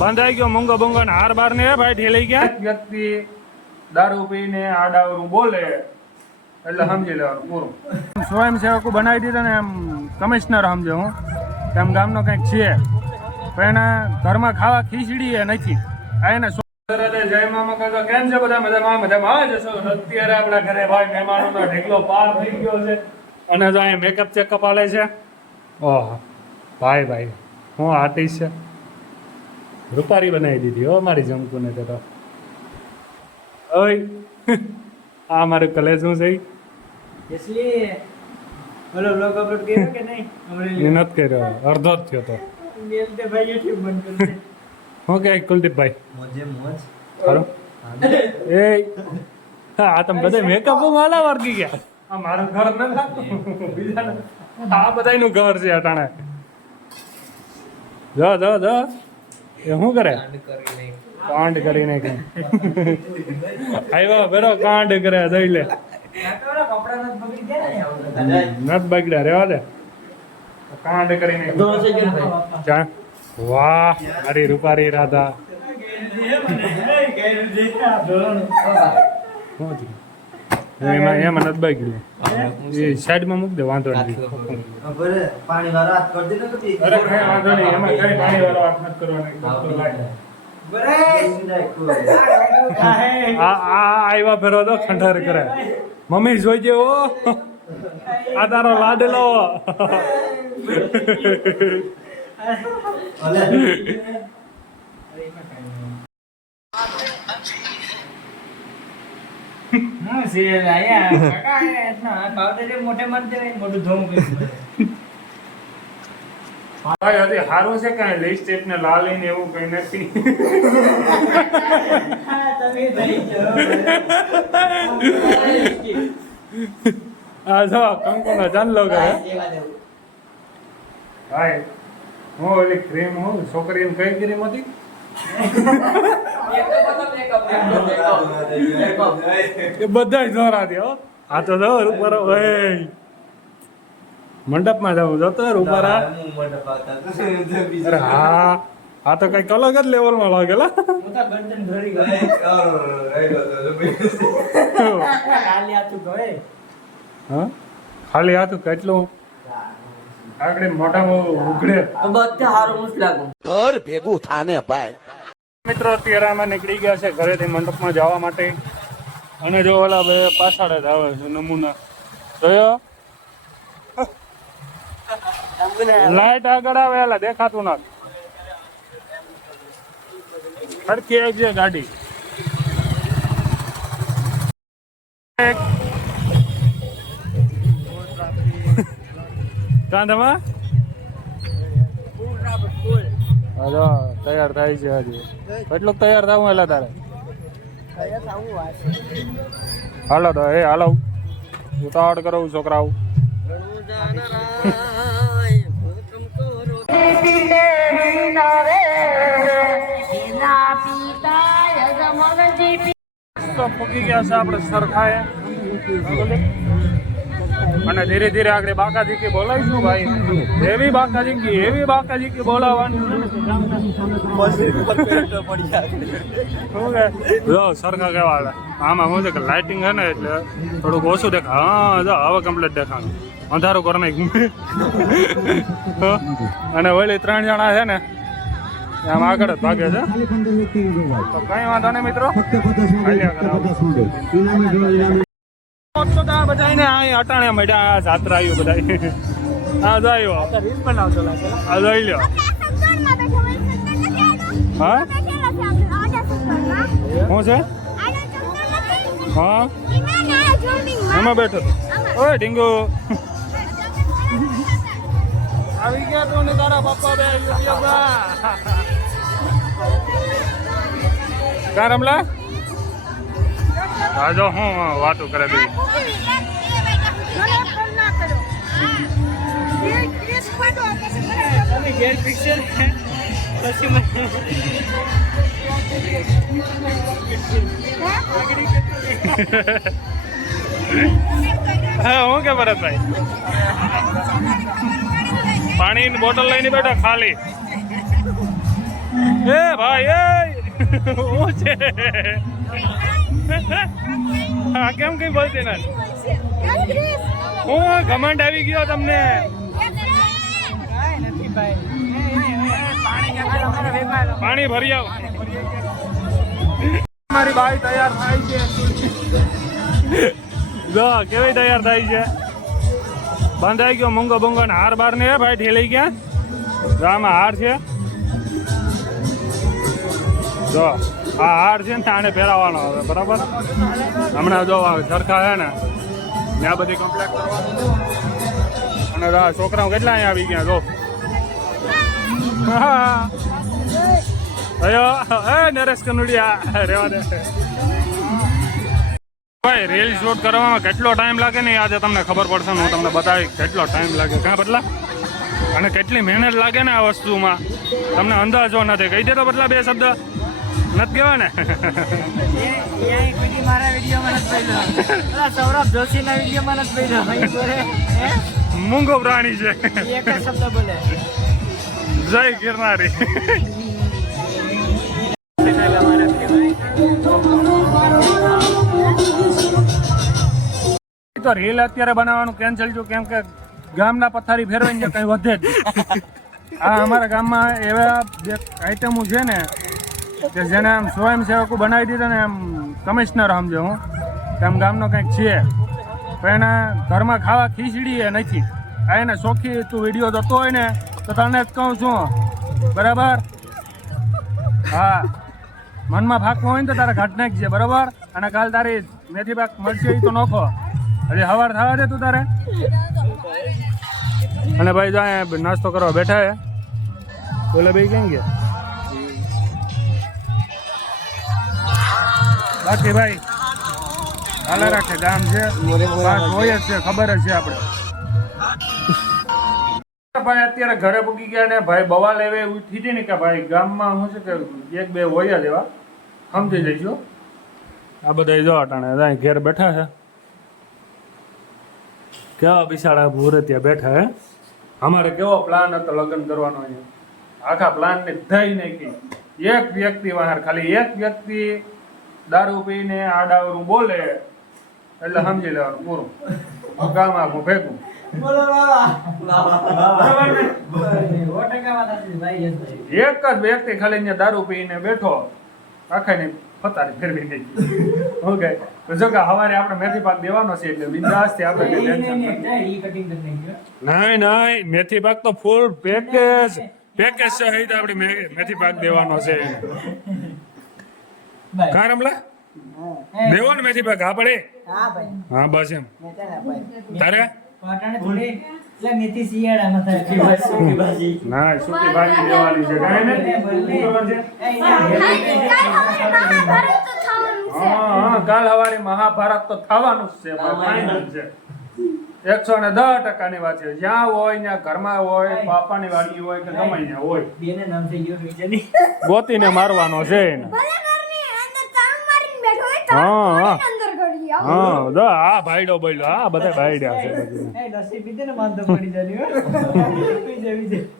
બંધાઈ ગયો મૂંગો બુંગો ને હાર બાર ને ભાઈ ઠેલાઈ ગયા. વ્યક્તિ દારૂ પીને આડાવરું બોલે એટલે સમજી લેવાનું પૂરું. સ્વયંસેવકો બનાવી દીધા ને એમ કમિશનર સમજો હું એમ ગામનો કંઈક છે પણ એને ઘરમાં ખાવા ખીચડી એ નથી. આ એને જય મામા કાકા કેમ છે બધા મજામાં મજામાં જ હશો. અત્યારે આપણા ઘરે ભાઈ મહેમાનોનો ઢેકલો પાર થઈ ગયો છે અને જો અહીંયા મેકઅપ ચેકઅપ આલે છે. ઓહ ભાઈ ભાઈ હું આર્ટિસ્ટ છે. રૂપારી બનાવી દીધી હો મારી જમકુને તો. ઓય આ મારું કલેજ શું છે इसलिए बोलो व्लॉग अपलोड किया कि नहीं? મહેનત કર્યો અડધો જ થયો તો. मेलते भाई YouTube बंद कर दे. હું કે કુલદીપભાઈ मुझे मौज ખરો એ આ તમે બધા મેકઅપ માલા વર્ગી ગયા. આ મારું ઘર ન લાગતું બીજા આ બધાયનું ઘર છે અટાણે. જો જો જો એ શું કરે કાંડ કરી નાખે. આવ્યો બેરો કાંડ કરે દઈ લે. નત બગડ્યા રેવા દે કાંડ કરી નાખે. વાહ મારી રૂપારી રાધા. એમાં નથી બગડ્યું. એ સાઈડમાં મૂક દે વાંધો નથી. पानी वाला हाथ कर देना कभी. અરે કઈ વાંધો નહીં એમાં કઈ પાણી વાળો હાથ નથી કરવાનો. આવ્યા ફેરો તો ખંડર કરે. મમ્મી જોઈ જેવો આ તારો લાડેલો. हाँ सीरियल आया काका है इतना पाउडर मोटे मत दे मोटू धोम के ભાઈ હજી સારું છે કાંઈ લિપસ્ટિક ને લાલી ને એવું કઈ નથી. તમે થઈ જાઓ આ જો કંકુનો ચાંદલો કરે. ભાઈ હું ઓલી ક્રીમ હું છોકરીને કઈ ક્રીમ હતી એ બધા જોરા દે. આ તો જો ઉપર મંડપમાં જવું જતો રૂપારા. અરે હા આ તો કઈક અલગ જ લેવલમાં લાગેલા. ગરદન ભરી ગયો ખાલી હાથું ગયે. હા ખાલી હાથું કેટલું આગળ મોઢામાં ઉઘડે બધા હારું મુસ લાગુ ઘર ભેગું થાને ભાઈ. મિત્રો અત્યારે અમે નીકળી ગયા છે ઘરેથી મંડપમાં જવા માટે. અને જો ઓલા બે પાછળ જ આવે છે નમૂના જોયો. લાઈટ આગળ આવે એટલે દેખાતું ના. ફરકી આવી છે ગાડી. કાંધામાં તૈયાર થાય છે હજી. કેટલું તૈયાર થવું એટલે તારે હાલો તો એ હાલો ઉતાવળ કરો છોકરાઓ. પૂકી ગયા છે આપણે સરખાએ અને ધીરે ધીરે આગળ બાકાજીકી બોલાવીશું ભાઈ. એવી બાકાજીકી બોલાવવાની સરખા કેવા આમાં શું છે કે લાઇટિંગ છે ને એટલે થોડુંક ઓછું દેખાય. હા જો હવે કમ્પ્લીટ દેખાનું અંધારું કરી નાખ્યું. અને ઓલી 3 જણા છે ને આમ આગળ જ ભાગે છે તો કઈ વાંધો નહીં મિત્રો. બધાને અહીં અટાણે મળ્યા જાત્રા આવ્યું બધા. હા જાય રીલ બનાવતો આ જોઈ લ્યો. હા શું છે હા એમાં બેઠો હતો. ઓય ઢીંગુ આવી ગયા તો ને તારા પપ્પા બે કા રમલા. હા જો હું વાતો કરે બી. હા હું કે ભરતભાઈ પાણીની બોટલ લઈને બેઠા ખાલી. એ ભાઈ એ હું છે હા કેમ કઈ બોલતી ના હું ઘમંડ આવી ગયો તમને પાણી ભરી આવ મારી બાઈ તૈયાર થાય છે જો કેવી તૈયાર થાય છે બંધાઈ ગયો મૂંગો બુંગો ને હાર બાર ને ભાઈ ઠેલાઈ ગયા જો આમાં હાર છે જો આ હાર છે ને આને પહેરાવાનો હવે બરાબર હમણાં જો સરખા છે ને ત્યાં બધી કમ્પ્લેટ કરવાનું અને છોકરાઓ કેટલા અહીંયા આવી ગયા જો અયો એ નરેશ કનુડિયા રેવા દે ભાઈ રીલ શૂટ કરવામાં કેટલો ટાઈમ લાગે ને આજે તમને ખબર પડશે ને હું તમને બતાવી કેટલો ટાઈમ લાગે કાં બદલા અને કેટલી મહેનત લાગે ને આ વસ્તુમાં તમને અંદાજો નથી કહી દે તો બદલા બે શબ્દ નથી કહેવા ને મારા વિડીયોમાં નથી પડ્યો સૌરભ જોશીના વિડીયોમાં નથી પડ્યો મૂંગો પ્રાણી છે એક જ શબ્દ બોલે જય ગિરનારી તો રીલ અત્યારે બનાવવાનું કેન્સલ છું કેમ કે ગામના પથારી ફેરવાઈને કઈ વધે જ આ અમારા ગામમાં એવા જે આઈટમો છે ને કે જેને આમ સ્વયંસેવકો બનાવી દીધા ને એમ કમિશનર સમજો હું તેમ ગામનો કંઈક છે પણ એના ઘરમાં ખાવા ખીચડી એ નથી આ એને ચોખ્ખી તું વિડીયો જોતો હોય ને તો તને જ કહું છું બરાબર હા મનમાં ફાંકવું હોય ને તો તારે ઘાટ નાખજે બરાબર અને કાલ તારી મેથી પાક મળશે એ તો નોખો હજી સવાર થવા દે તું તારે અને ભાઈ જો અહીંયા નાસ્તો કરવા બેઠા હે બોલે ભાઈ કેમ ગયા બાકી ભાઈ હાલે રાખે ગામ છે હોય જ છે ખબર જ છે આપણે ભાઈ અત્યારે ઘરે પૂકી ગયા ને ભાઈ બવા લેવે ઉઠી હતી ને કે ભાઈ ગામમાં શું છે કે એક બે હોય જ એવા સમજી જઈજો આ બધા જો અટાણે ઘેર બેઠા છે કેવા બિસાડા ભૂરે ત્યાં બેઠા હે અમારે કેવો પ્લાન હતો લગ્ન કરવાનો અહીંયા આખા પ્લાન ને થઈ નાખી એક વ્યક્તિ બહાર ખાલી એક વ્યક્તિ દારૂ પીને આડાવરું બોલે એટલે સમજી લેવાનું પૂરું ગામ આખું ફેંકું એક જ વ્યક્તિ ખાલી અહીંયા દારૂ પીને બેઠો આખા ને ફતારી ફેરવી નાખી ઓકે તો જો કે સવારે આપણે મેથી પાક દેવાનો છે એટલે બિંદાસ થી આપણે નહીં મેથી પાક તો ફૂલ પેકેજ સહિત આપણે મેથી પાક દેવાનો છે કા રમલા દેવો ને મેથી પાક આપણે હા બસ એમ તારે ના સુકી ભાજી દેવાની છે હા કાલ સવારે મહાભારત તો થવાનું જ છે ફાઇનલ છે 110% ની વાત છે જ્યાં હોય ત્યાં ઘરમાં હોય પાપાની વાડી હોય કે ગમે ત્યાં હોય ગોતીને મારવાનો છે એને હા જો આ ભાઈડો બોલ્યો આ બધા ભાઈડ્યા છે